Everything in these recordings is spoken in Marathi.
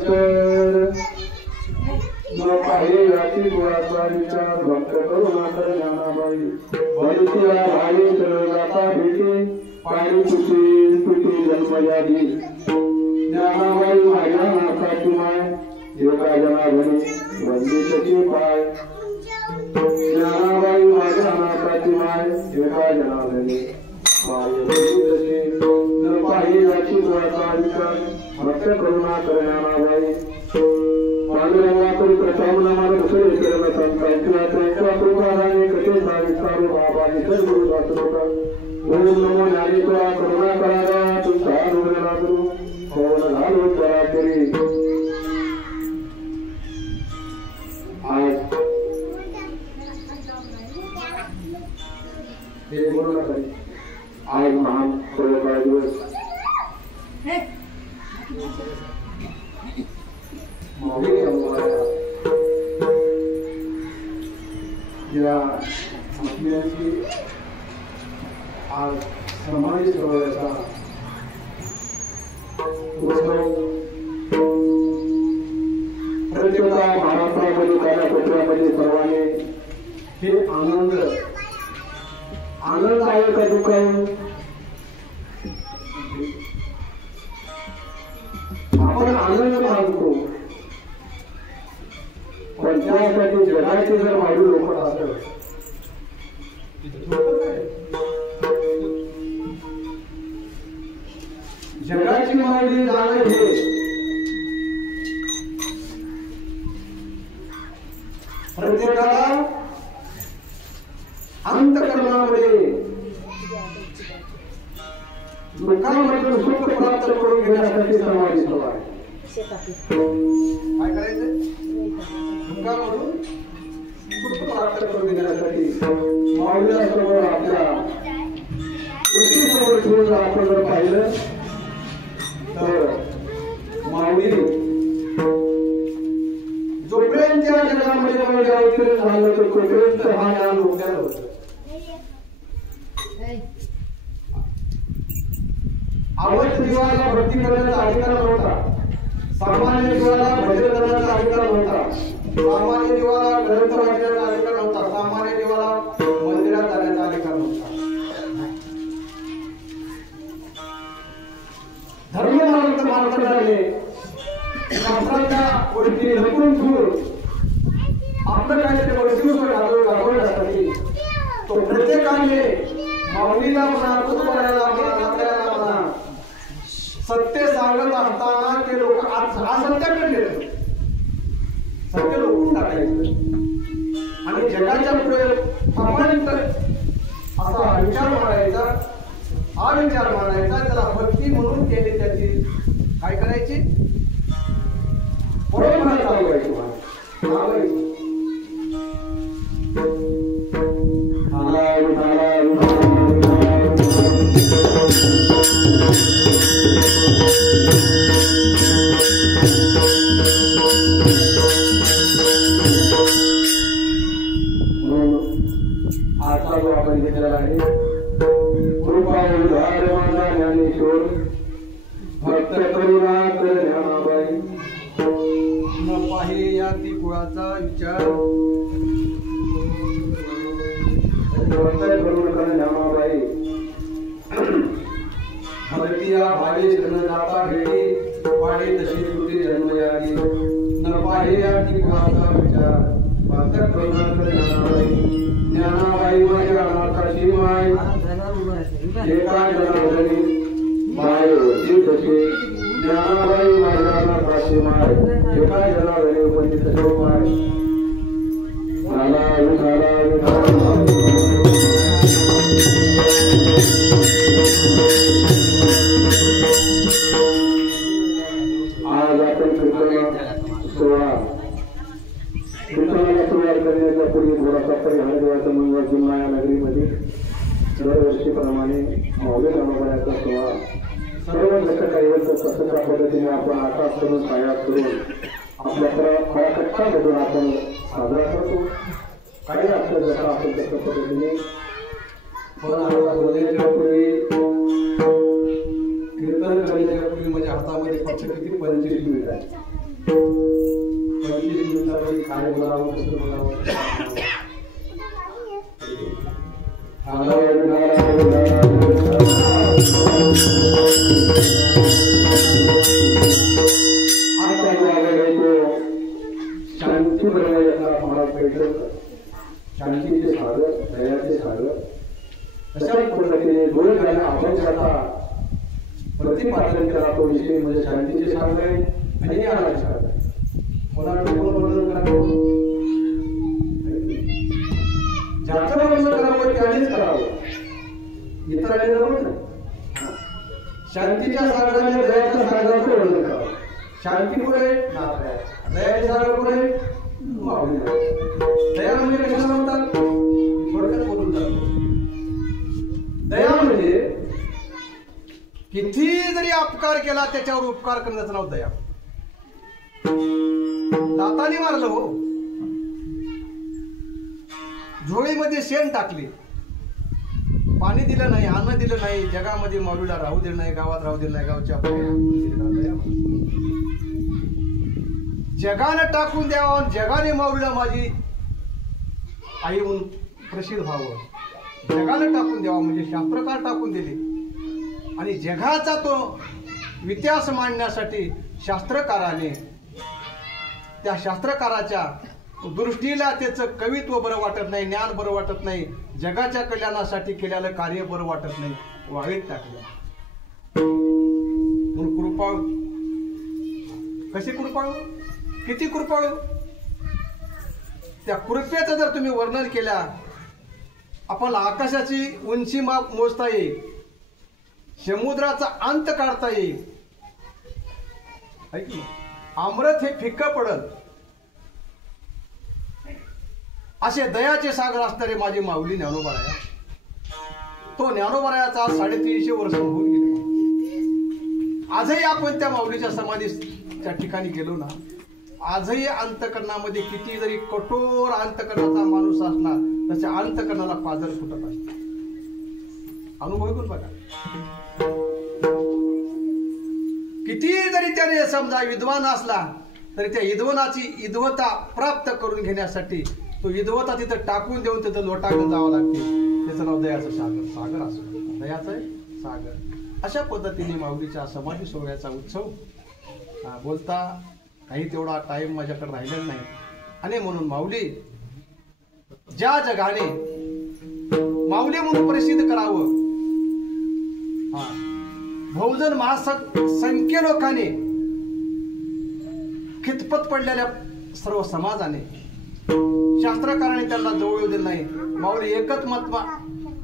विचार न पाहे याची गुणाचा विचार भक्त करुणाकर ज्ञानाबाई भरतीला भाई जाता भेटी पाणी तुझी जन्मजागी ज्ञानाबाई माझ्या नाकाची माय एका जनाभरी वंदितची पाय ज्ञानाबाई माझ्या नाकाची माय एका जनाभरी न पाहे याची गुणाचा विचार भक्त करुणाकर ज्ञानाबाई पांडुरंगाकडे प्रथम नामाला दुसरे केलेला संतांच्या त्यांच्या कृपाने कथेचा विस्तार बाबाजी सद्गुरु शास्त्रोका ओम नमो ज्ञानेश्वरा करुणा करारा तुमचा अनुग्रह करू पवन घालू करा करी आज हे बोलू नका आज महान प्रयोगा दिवस या आपल्याची आज समाज सोहळ्याचा उत्सव प्रत्येक महाराष्ट्रामध्ये कानाकोपऱ्यामध्ये सर्वांनी हे आनंद आहे का दुःख आपण आनंद मानतो पण त्यासाठी जगाचे जर वाढू लोक असेल जगाची माऊली जाणं हे प्रत्येकाला अंतःकरणामध्ये दुःखामधून सुख प्राप्त करून घेण्यासाठी समाधी सभा आहे. काय करायचं दुःखामधून सुख प्राप्त करून घेण्यासाठी माऊलीसमोर आपल्या कृतीसमोर ठेवून आपण जर पाहिलं तर माऊली जोपर्यंत या जगामध्ये माऊली अवतरण झालं तर तोपर्यंत हा ज्ञान लोकांना होतं. आवड जीवाला भक्ती करण्याचा अधिकार नव्हता. सामान्य जीवाला भजन करण्याचा अधिकार नव्हता. सामान्य जीवाला ग्रंथ वाचण्याचा अधिकार नव्हता. सामान्य जीवाला मंदिरात जाण्याचा अधिकार नव्हता. धर्म मार्गाने शास्त्राच्या गोष्टी लपून ठेवून आपलं काहीतरी वैशिष्ट्य घालवण्यासाठी तो प्रत्येकाने माऊलीला म्हणा तुझ्याला आपल्याला म्हणा सत्य सांगत असताना ते लोक असत्याकडे सत्य लोकून टाकायचं आणि जगाच्या पुढे प्रामाणिक असा विचार मांडायचा. हा विचार मांडायचा त्याला भक्ती म्हणून केली त्याची काय करायची परंपरा चालवायची. आजचा जो आपण घेतलेला आहे कृपा उद्धार माझा ज्ञानेश्वर भक्त करुणा कर ज्ञानाबाई न पाहे या ती कुळाचा विचार भक्त करुणा कर ज्ञानाबाई भक्तिया भावे शरण जाता भेटी वाढे तशी तुझी जन्मयागी न पाहे या ती कुळाचा विचार भक्त करुणा कर ज्ञानाबाई ज्ञानाबाई माझ्या नाकाशी माय एका जनावरी माय होती तशी ज्ञानाबाई माझ्या नाकाशी माय एका जनावरी वंदित माय झाला आज आपण सोहळा कीर्तनाला सुरुवात करण्याच्या पूर्वी थोडासा परिहार देवाचा मंगळ जुन्नर नगरीमध्ये दरवर्षीप्रमाणे माऊली रामाबाईचा सोहळा सर्व जसं कैवत तसं त्या पद्धतीने आपण आकाश करून पायात करून आपल्या फळाकट्टामधून आपण साजरा करतो. काही असतं जसं आपण तसं पद्धतीने बोलण्याच्या पूर्वी कीर्तन करण्याच्या पूर्वी माझ्या हातामध्ये फक्त किती 25 मिनिट आहे. अशाच पद्धतीने जोड घालण्या अभ्यासाचा प्रतिपादन करा तो विषय म्हणजे शांतीचे सागर आहे आणि ज्ञानाचे सागर आहे. कोणाकडे कोण वर्णन करावं, ज्याचं वर्णन करावं त्यानेच करावं, इतरांनी जमत. शांतीच्या सागराने दयाच्या सागराचं वर्णन करावं. शांती पुढे दयाचे सागर पुढे माऊली. दया म्हणजे कशाला म्हणतात थोडक्यात बोलून जातो. दया म्हणजे किती जरी अपकार केला त्याच्यावर उपकार करण्याचं नाव दया. दाताने मारलं हो, झोळीमध्ये शेण टाकली, पाणी दिलं नाही, अन्न दिलं नाही, जगामध्ये माऊलीला राहू दिलं नाही, गावात राहू दिलं नाही, गावच्या जगानं टाकून द्यावं, जगाने माऊलीला माझी आई म्हणून प्रसिद्ध व्हावं, जगानं टाकून द्यावं म्हणजे शास्त्रकार टाकून दिले. आणि जगाचा तो इतिहास मांडण्यासाठी शास्त्रकाराने त्या शास्त्रकाराच्या दृष्टीला त्याचं कवित्व बरं वाटत नाही, ज्ञान बरं वाटत नाही, जगाच्या कल्याणासाठी केलेलं कार्य बरं वाटत नाही, वाळीत टाकलं. म्हणून कृपाळू, कशी कृपाळू, किती कृपाळू. त्या कृपेचं जर तुम्ही वर्णन केल्या, आपल्याला आकाशाची उंची माप मोजता येईल, समुद्राचा अंत काढता येईल, अमृत हे फिक्क पडल, असे दयाचे सागर असणारे माझी माऊली ज्ञानोबाराया. तो ज्ञानोबारायाचा 350 वर्ष होऊन गेले. आजही आपण त्या माऊलीच्या समाधीच्या ठिकाणी गेलो ना, आजही अंतकरणामध्ये किती जरी कठोर अंतकरणाचा माणूस असणार त्याच्या अंतकरणाला पाझर फुटत असते. अनुभव करून बघा. किती जरी त्याने समजा विद्वान असला तरी त्या विद्वानाची विद्वता प्राप्त करून घेण्यासाठी तो विद्वता तिथं टाकून देऊन तिथं लोटाकडे जावं लागते. त्याचं नाव दयाचं सागर. सागर असं दयाचं सागर. अशा पद्धतीने माऊलीच्या समाधी सोहळ्याचा उत्सव बोलता काही तेवढा टाइम माझ्याकडे राहिलेला नाही. आणि म्हणून माऊली ज्या जगाने माऊली म्हणून प्रसिद्ध करावं, बहुजन महासंख्य लोकांनी खितपत पडलेल्या सर्व समाजाने शास्त्रकाराने त्यांना जवळ दिलं नाही. माऊली एकच महात्मा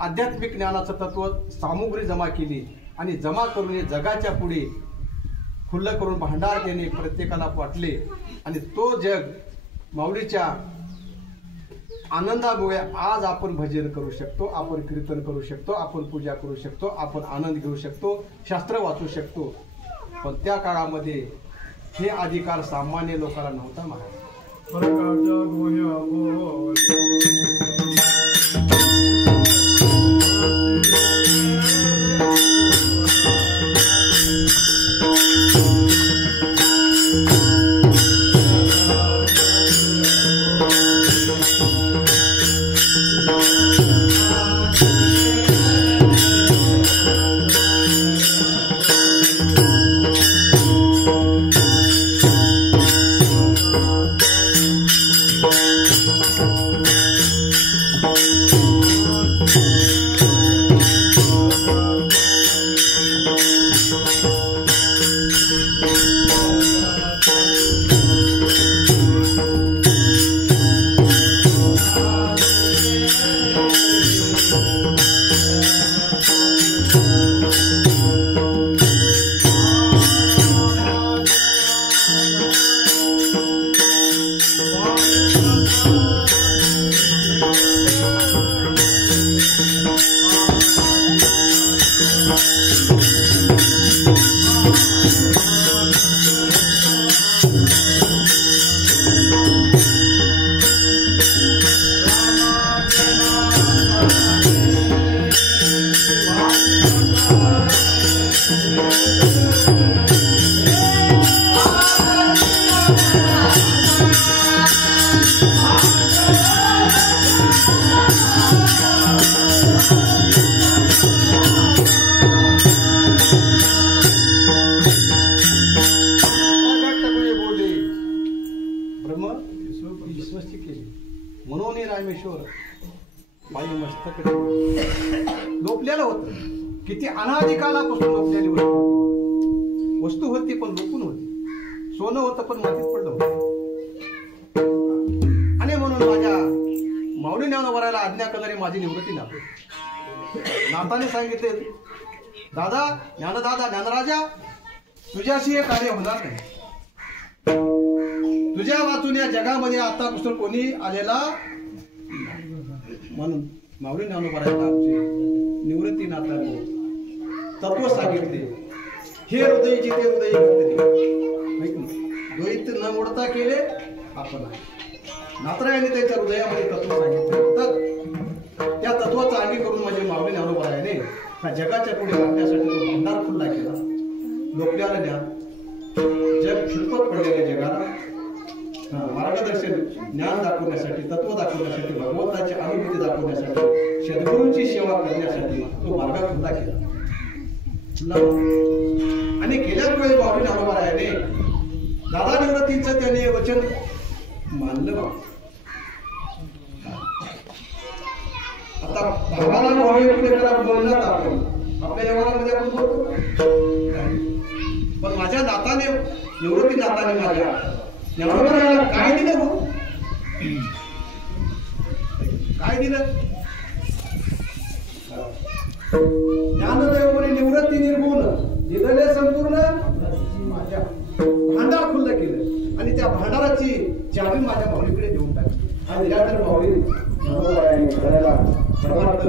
आध्यात्मिक ज्ञानाचं तत्व सामुग्री जमा केली आणि जमा करून जगाच्या पुढे खुल्लं करून भांडार त्याने प्रत्येकाला वाटले. आणि तो जग माऊलीच्या आनंदामुळे आज आपण भजन करू शकतो, आपण कीर्तन करू शकतो, आपण पूजा करू शकतो, आपण आनंद घेऊ शकतो, शास्त्र वाचू शकतो. पण त्या काळामध्ये हे अधिकार सामान्य लोकांना नव्हता. महाराज लपलेलं होतं. किती अनादी कालापासून लपलेली वस्तू होती, पण लपून होती. सोनं होतं पण मातीत पडलं होतं. आणि म्हणून माझ्या माऊली ज्ञानोबाराला आज्ञा करणारी माझी निवृत्ती नाथाने सांगितले, दादा ज्ञानदादा ज्ञानराजा, तुझ्याशी हे कार्य होणार नाही. तुझ्या वाचून या जगामध्ये आतापासून कोणी आलेला म्हणून माऊली ज्ञानोबाराला निवृत्ती नाथाने तत्व सांगितले. हे हृदय जिथे हृदय द्वैत न मोडता केले आपण. नाथरायाने त्यांच्या हृदयामध्ये तत्व सांगितलं. तर त्या तत्वाचा अंगी करून माझे माऊली ज्ञानोबारायाने हा जगाच्या पुढे वाटण्यासाठी तो भंडार खुल्ला केला. लोकल्याला ज्ञान जग खिळपत पडलेल्या जगाला मार्गदर्शन ज्ञान दाखवण्यासाठी, तत्व दाखवण्यासाठी, भगवंताची अनुभूती दाखवण्यासाठी, सद्गुरूंची सेवा करण्यासाठी तो मार्ग खुल्ला केला. आणि गेल्यामुळे माऊली ज्ञानोबारायाने दादा निवृत्तीचं त्याने वचन मानलं. आता भावाला बोलणार आपण आपल्या व्यवहारामध्ये आपण बोलतो, पण माझ्या नाताने निवृत्ती नाताने माझ्या ज्ञानोबारायाला काय दिलं हो? काय दिलं? ज्ञानदेवपुरी निवृत्ती निर्गुण दिलेले संपूर्ण माझ्या भांडार खुल्लं केलं. आणि त्या भांडाराची चावी माझ्या भावलीकडे देऊन टाकली. आणि त्यानंतर भावली ज्ञानोबारायाने घराला परमार्थ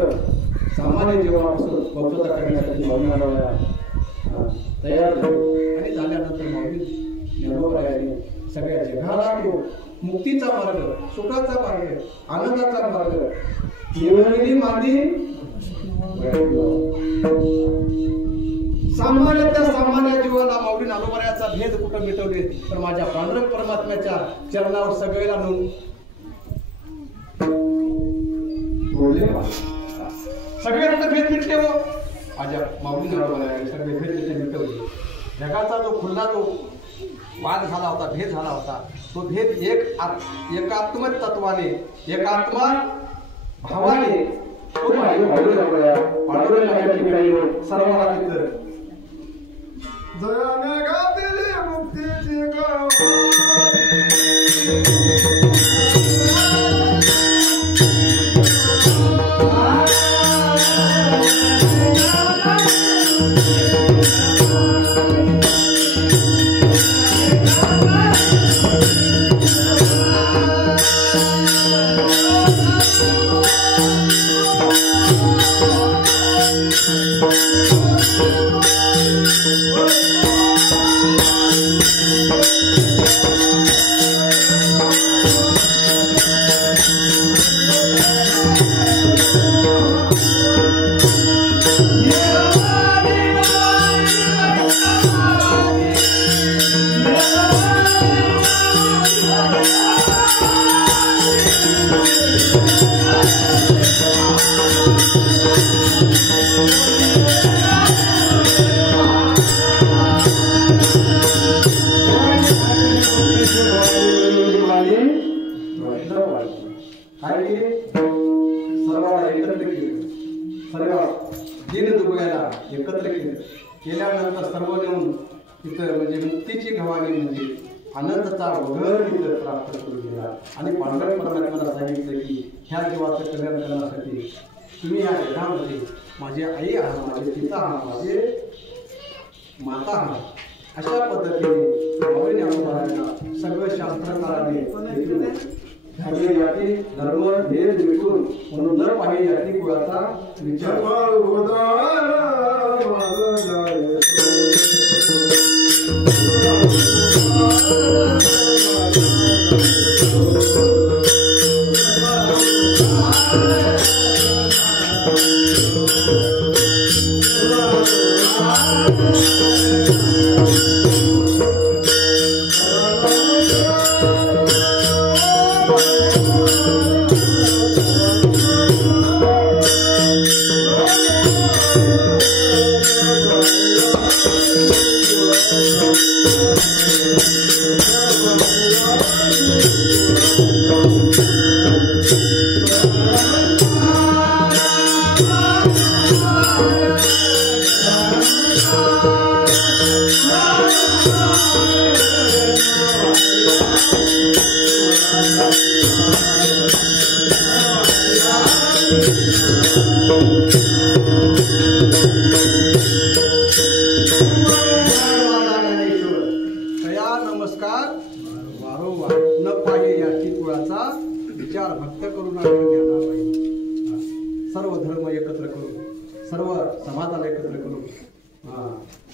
सामान्य जीवनापासून पूर्तता करण्यासाठी माऊली तयार झाले. आणि झाल्यानंतर माऊली ज्ञानोबारायाने सगळ्या जगाला तो मुक्तीचा मार्ग, सुखाचा मार्ग, आनंदाचा मार्ग निवडलेली माती सामान्य जीवाला माऊली ज्ञानोबारायाचा भेद कुठं मिटवले तर माझ्या पांडुरंग परमात्म्याच्या चरणावर सगळेला म्हणून सगळे भेद मिटले हो. माझ्या माऊली ज्ञानोबारायाने सगळे भेद मिटवले. जगाचा जो खुल्ला जो वाद झाला होता, भेद झाला होता, तो भेद एकात्म तत्वाने, एकात्मा भावाने सर्वांना तिथं जयाने गातेली मुक्तीची एकत्र केल्यानंतर सर्व नेऊन तिथं म्हणजे मुक्तीची घवाणी म्हणजे आनंदाचा वगर तिथं प्राप्त करून दिला. आणि पांडुरंग परमात्म्याला सांगितलं की ह्या जीवाचं कल्याण करण्यासाठी तुम्ही या जगामध्ये माझे आई आहात, माझे पिता आहात, माझे माता आहात. अशा पद्धतीने माऊली ज्ञानोबारायांना सगळं शास्त्रकाराने याती धर्म भेद मिटून म्हणून न पाहिजे याती कुळाचा विचार नमस्कार वारंवार न पाहे याची कुळाचा विचार भक्त करून सर्व धर्म एकत्र करून सर्व समाजाला एकत्र करून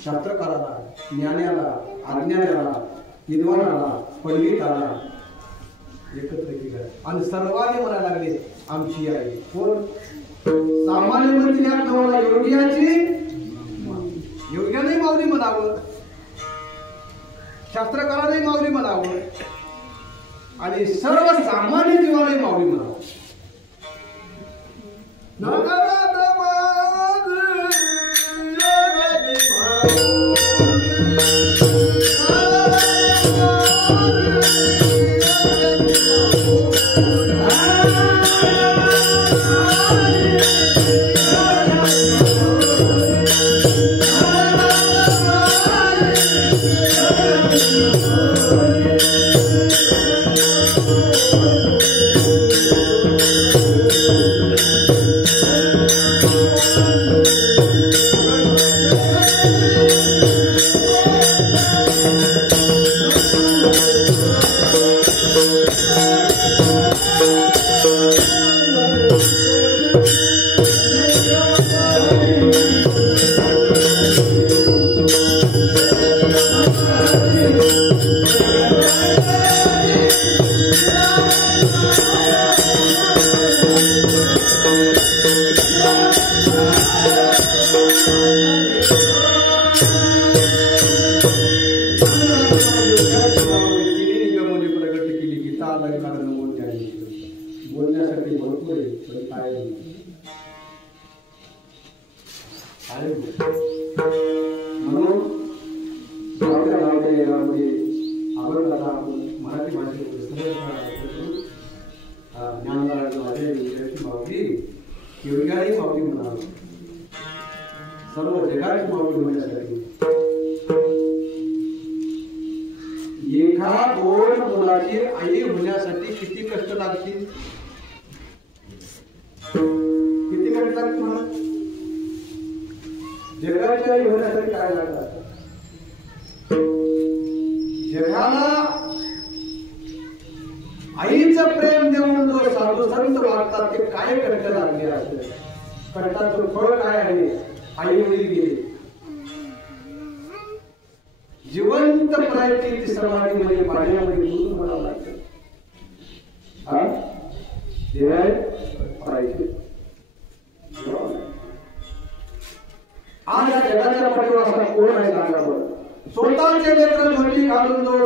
शास्त्रकाराला ज्ञानाला अज्ञानाला विद्वानाला पंडिताला एकत्र केलं आणि सर्वांनी म्हणायला लागले आमची आई कोण सामान्य मंत्री नावाला योग्याची योग्याने माऊली म्हणावं शास्त्रकाराने माऊली म्हणावं आणि सर्व सामान्य जीवाने माऊली म्हणावं बोलण्यासाठी भरपूर म्हणून मराठी भाषेत माऊली योग्याही माऊली म्हणा सर्व जगाची माऊली होण्यासाठी एका दोन मुलाची आई होण्यासाठी किती कष्ट लागतील किती कष्ट लागतील म्हणा जगाची आई होण्यासाठी काय लागतात जगाला आईचं प्रेम देऊन जो साधू संत वागतात ते काय कष्ट लागले असते कष्टाचं फळ काय आहे आई वडील गेले जिवंत पडायची ती समाधीमध्ये पाण्यामध्ये दूध म्हणावं लागतं आज या जगाच्या पाठीवर कोण आहे सांगा बरं स्वतःचे लेकर धोती घालून जो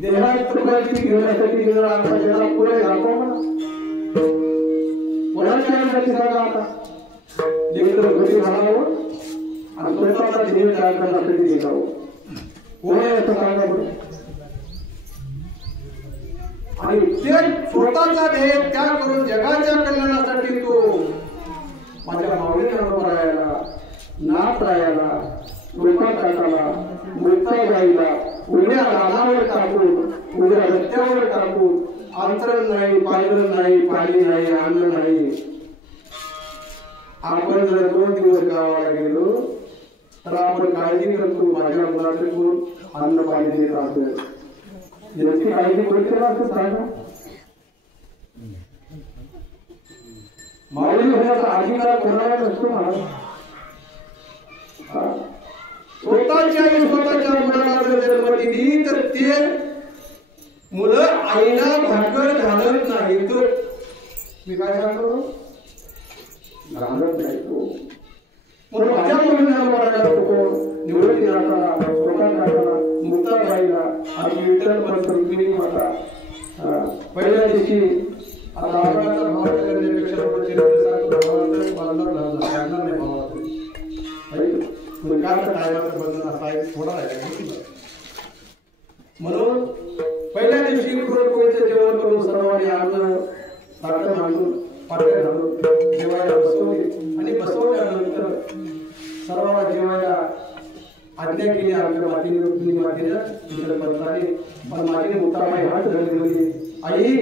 देहात तुपाची घेण्यासाठी जगाला पुढे घालतो म्हणा कोणाच्या आईसाठी सांगा आता लेकर धोती घालावं आणि स्वतःचा देह तयार करण्यासाठी घेतावं कोण आहे असं सांगा बरं आणि ते स्वतःचा ध्येय त्याग करून जगाच्या कल्याणासाठी तो माझ्या माऊलीच्या बरोबर राहायला नाथ राहायला लोका टाकाला मृता गाईला उद्या रानावर टाकून उद्या रस्त्यावर टाकून अंतरण नाही पायरण नाही पाणी नाही अन्न नाही आपण जर 2 दिवस गावाला गेलो तर आपण काळजी करतो माझ्या मुलाचे कोण अन्न पाणी देत असेल याची काळजी कोणती असं सांगा माऊली होण्याचा अधिकार कोणाला नसतो मला स्वतःची आई स्वतःच्या मुलाला जर जन्म दिली तर ते मुलं आईला भाकर घालत नाही तर मी काय सांगतो घालत नाही तो म्हणून माझ्या मुलींना मराठा निवडती नाताला स्वतः मुक्ता बाईला आणि विठ्ठल पंत रुक्मिणी माता पहिल्या दिवशी आता आपल्याला भाव करण्यापेक्षा म्हणून पहिल्या दिवशी पुरणपोळीचं जेवण करून सर्वांनी अन्न ताटं मांडून पाट्या घालून जेवायला बसवले आणि बसवल्यानंतर सर्वांना जेवायला आज्ञा केली आमच्या मातेनं तिथं पंताने. पण माझी मुक्ताबाई हात धरली होती, आई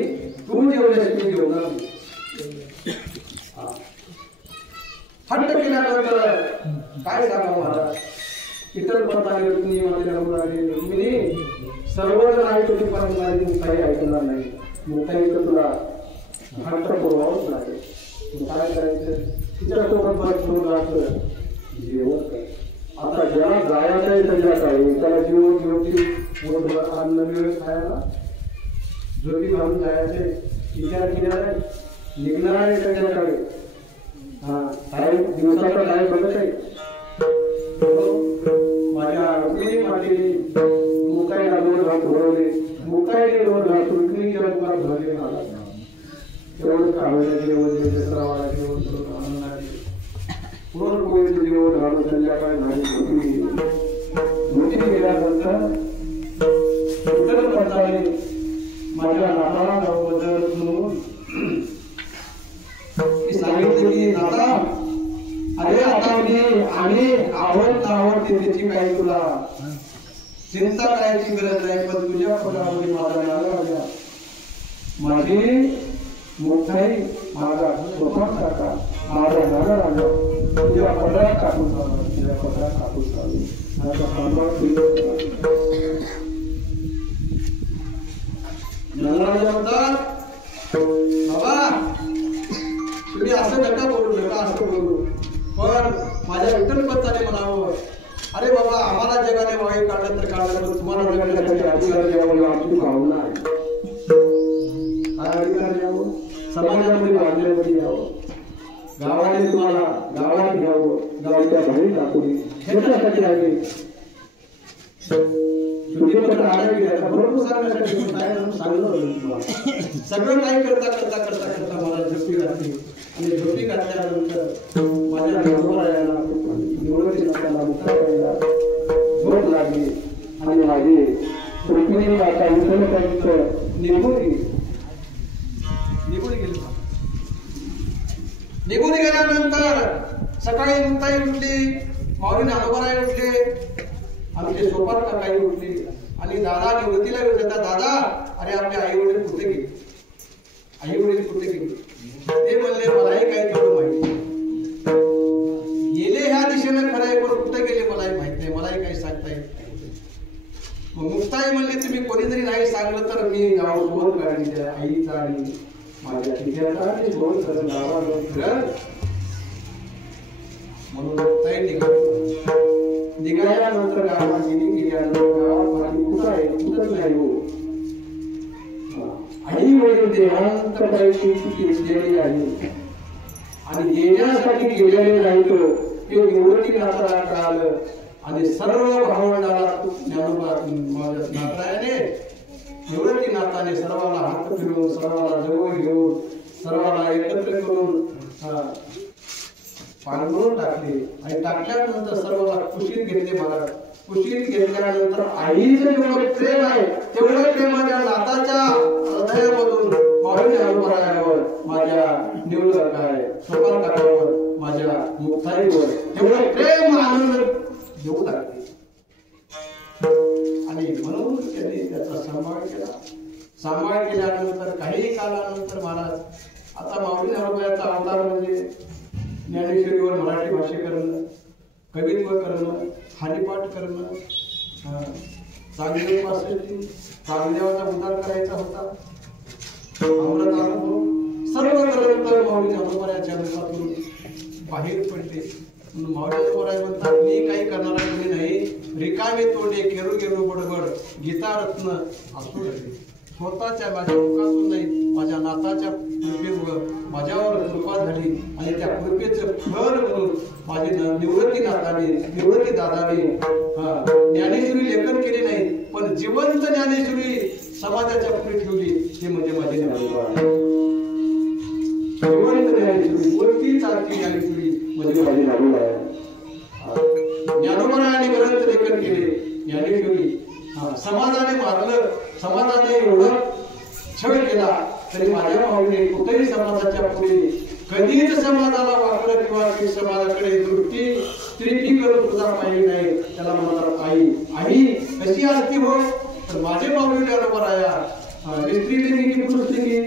तू जेवल्यास मी जेवणार नाही. हट्ट केल्यानंतर काय सांगा महाराज, इतर पंताने रुक्मिणी मातेला म्हणाले, रुक्मिणी सर्वजण ऐकते पण माझी काही ऐकणार नाही. मुक्ताईचं तुला हट्ट पुरवावंच लागेल. काय करायचं, तिच्यासोबत बसून जेवण कर. आता ज्याला जायचं आहे संध्याकाळी त्याला जीवन ज्योती अन्न मिळेल खायला, ज्योती घालून जायचे विचार केला निघणार आहे संध्याकाळी. हा टाईम दिवसाचा टाईम बघत आहे. माझ्या रुक्मिणी मातेने मुक्ताईला 2 घास भरवले. मुक्ताईने 2 घास रुक्मिणीच्या मुखात भरले. मला एवढं खावण्याला जेवण दसरावाला जेवण करून आनंदाने पुरणपोळीचं जेवण घालून संध्याकाळी झाली. धोती गेल्यानंतर विठ्ठल पंताने माझ्या नाताला बदल म्हणून सांगितलं की नाता, अरे आता आणि आवडत आवडते त्याची काही तुला चिंता करायची गरज नाही. पण तुझ्या पदावरी माझा नागा माझी मुक्ताई माझा स्वतः टाका माझा नागा राजा तुझ्या पदरात टाकून चालू, तुझ्या पदरात टाकून चालू. बाबा तुम्ही असं नका बोलू, नका असं बोलू. पण माझ्या विठ्ठल पंताने म्हणावं, अरे बाबा आम्हाला जगाने वाईट काढलं तर काढलं, पण तुम्हाला जगण्यासाठी अधिकार द्यावं आमची भावना आहे. काय अधिकार द्यावं, समाजामध्ये बांधल्यामध्ये यावं, गावाने तुम्हाला गावात घ्यावं, गावाच्या बाहेर टाकून ह्याच्यासाठी आम्ही बरोबर सांगण्यासाठी सांगलं होतं तुम्हाला. सगळं काही करता करता करता करता मला झोपी घातली आणि झोपी घातल्यानंतर माझ्या नवरायाला निवडणुकीला मुक्ताबाईला झोप लागली आणि माझी रुक्मिणी माता विठ्ठल निघून गेल्यानंतर सकाळी मुक्ताई उठली, माऊली नानोबाराय उठले, आमचे सोपान काकाई उठली आणि दादा निवृत्तीला विचारता, दादा अरे आपले आई वडील कुठे गेले, आई वडील कुठे गेले. ते म्हणले मलाही काही तेवढं माहिती गेले ह्या दिशेने खरं आहे, पण कुठे गेले मलाही माहित नाही, मलाही काही सांगता येत नाही. मग मुक्ताई म्हणले तुम्ही कोणी जरी नाही सांगलं तर मी गाव सोबत काढली आईचा आणि माझ्या ठिकाणचा आणि सोबत करून गावाला म्हणून मुक्ताई निघाल्यानंतर गावात गेल्यानंतर गावात माझी कुठं आहे कुठंच नाही हो. आई वडील देहांत करायची केलेली आहे आणि येण्यासाठी गेलेले नाही तो हे निवृत्ती नाताला कळालं आणि सर्व भावंडाला ज्ञानोबा माझ्या नातायाने निवृत्ती नाताने सर्वांना हात फिरवून सर्वांना जवळ घेऊन सर्वांना एकत्र करून पांघरून टाकले आणि टाकल्यानंतर सर्वांना कुशीत घेतले. महाराज कुशीत घेतल्यानंतर आईचं जेवढं प्रेम आहे तेवढं प्रेम माझ्या नाताच्या हृदयामधून माऊली नानोबारायावर, माझ्या निवडक काय सोपान काकावर, माझ्या मुक्ताईवर तेवढं प्रेम आनंद येऊ लागले. आणि म्हणून त्यांनी त्याचा सांभाळ केला. सांभाळ केल्यानंतर काही कालानंतर महाराज आता माऊली नानोबारायाचा अवतार म्हणजे ज्ञानेश्वरीवर मराठी भाषेकरण, कवित्व करणं, हानीपाठ करणं, चांगदेव चांगदेवाचा उद्धार करायचा होता, अमृत अनुभव सर्व करून माऊली नानोबारायाच्या रूपातून बाहेर पडले. माऊली नानोबाराय म्हणतात मी काही करणारा कोणी नाही, रिकामे तोंडे केरू केरू बडबड गीता रत्न असू लागले. स्वतःच्या माझ्या मुखातून नाही माझ्या नाताच्या कृपेमुळं माझ्यावर कृपा झाली आणि त्या कृपेचं फळ म्हणून माझे निवृत्ती नाताने निवृत्ती दादाने ज्ञानेश्वरी लेखन केले नाही पण जिवंत ज्ञानेश्वरी समाजाच्या पुढे ठेवली. ते म्हणजे माझे जिवंत ज्ञानेश्वरी वरती चालती ज्ञानेश्वरी म्हणजे माझे ज्ञानोबारायाने ग्रंथ लेखन केले. ज्ञानेश्वरी समाजाने मारलं, समाजाने एवढं छळ केला तरी माझ्या माऊलीने कुठेही समाजाच्या पुढे कधीच समाजाला वाकडं किंवा समाजाकडे त्रुटी करून तुझा पाहिली नाही. त्याला म्हणतात आई. आई कशी असती हो? तर माझे माऊली बरोबर आहे. स्त्रीलिंगी की पुरुषलिंगी?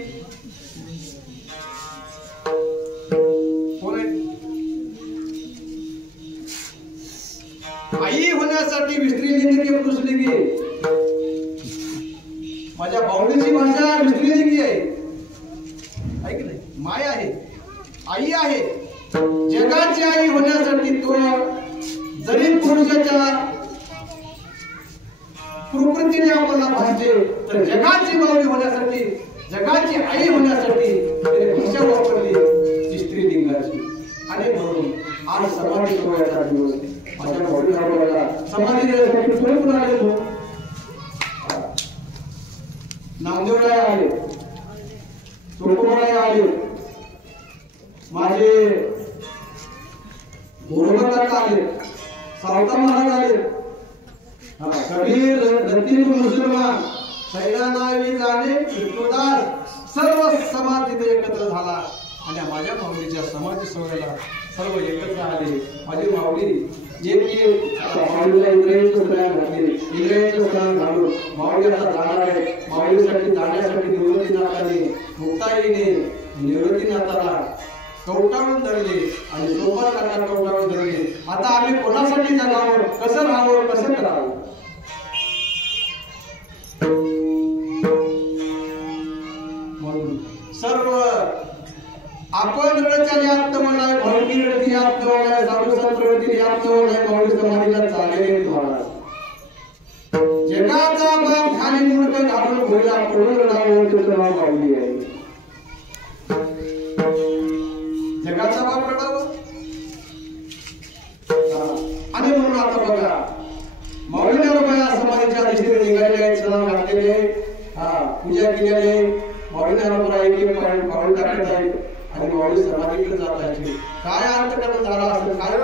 आई होण्यासाठी स्त्रीलिंगी की पुरुषलिंगी? माझ्या माऊलीची भाषा स्त्रीलिंगी आहे. ऐकलंय? माय आहे, आई आहे. जगाची आई होण्यासाठी तो जरी पुरुषाच्या प्रकृतीने आपल्याला भासते, तर जगाची माऊली होण्यासाठी, जगाची आई होण्यासाठी त्याने भाषा वापरली ती स्त्रीलिंगाची. आणि म्हणून आज समाधी सोहळ्याचा दिवस. माझ्या माऊलीला समाधी देण्यासाठी कोण आले? नामदेवराय आले, तुळकोबाराय आले, माझे गोरबकाका आले, सावता महाराज आले, कबीर, लतीफ मुसलमान, सैदानावी जाणे, विष्णुदास, सर्व समाज तिथे एकत्र झाला. आणि माझ्या माऊलीच्या समाधी सोहळ्याला सर्व एकत्र आले. माझी माऊली माऊलीला इंद्रियांचं स्नान घातले, इंद्रियांचं स्नान घालून माऊली आता जाणार आहे. माऊलीसाठी जाण्यासाठी निवृत्तीनाथाने, मुक्ताईने निवृत्तीनाथाला कवटाळून धरले आणि सोबत काका कवटाळून धरले. आता आम्ही कोणासाठी जगावं, कसं राहावं, कसं करावं? म्हणून सर्व आपण रडच्याने आत्मनाय, भरती रडती आत्मनाय, साधू संत रडती आत्मनाय, माऊली समाधीला चालले महाराज. जगाचा बाप खाली मुंडक घालून भोयला पडून रडावं, त्याचं नाव माऊली आहे. जगाचा बाप रडावं. आणि म्हणून आता बघा, माऊलीने रुपया समाधीच्या दिशेने निघालेले आहेत, सलाम घातलेले, पूजा केलेली आहे. माऊलीने रुपया एक पाऊल टाकत आहेत आणि माऊली समाधीकडे जात आहे. काय अर्थ करून झाला असेल? काय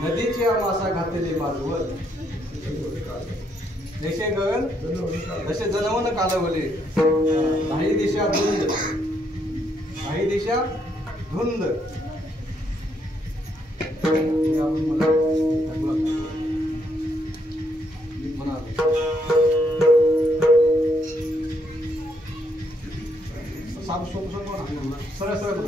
नदीच्या मासा घातलेले माजवर, जसे गगन तसे जनवन कालवले. काही दिशा धुंद, काही दिशा धुंद. सरळ सरळ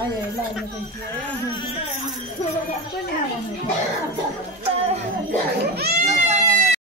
Ay,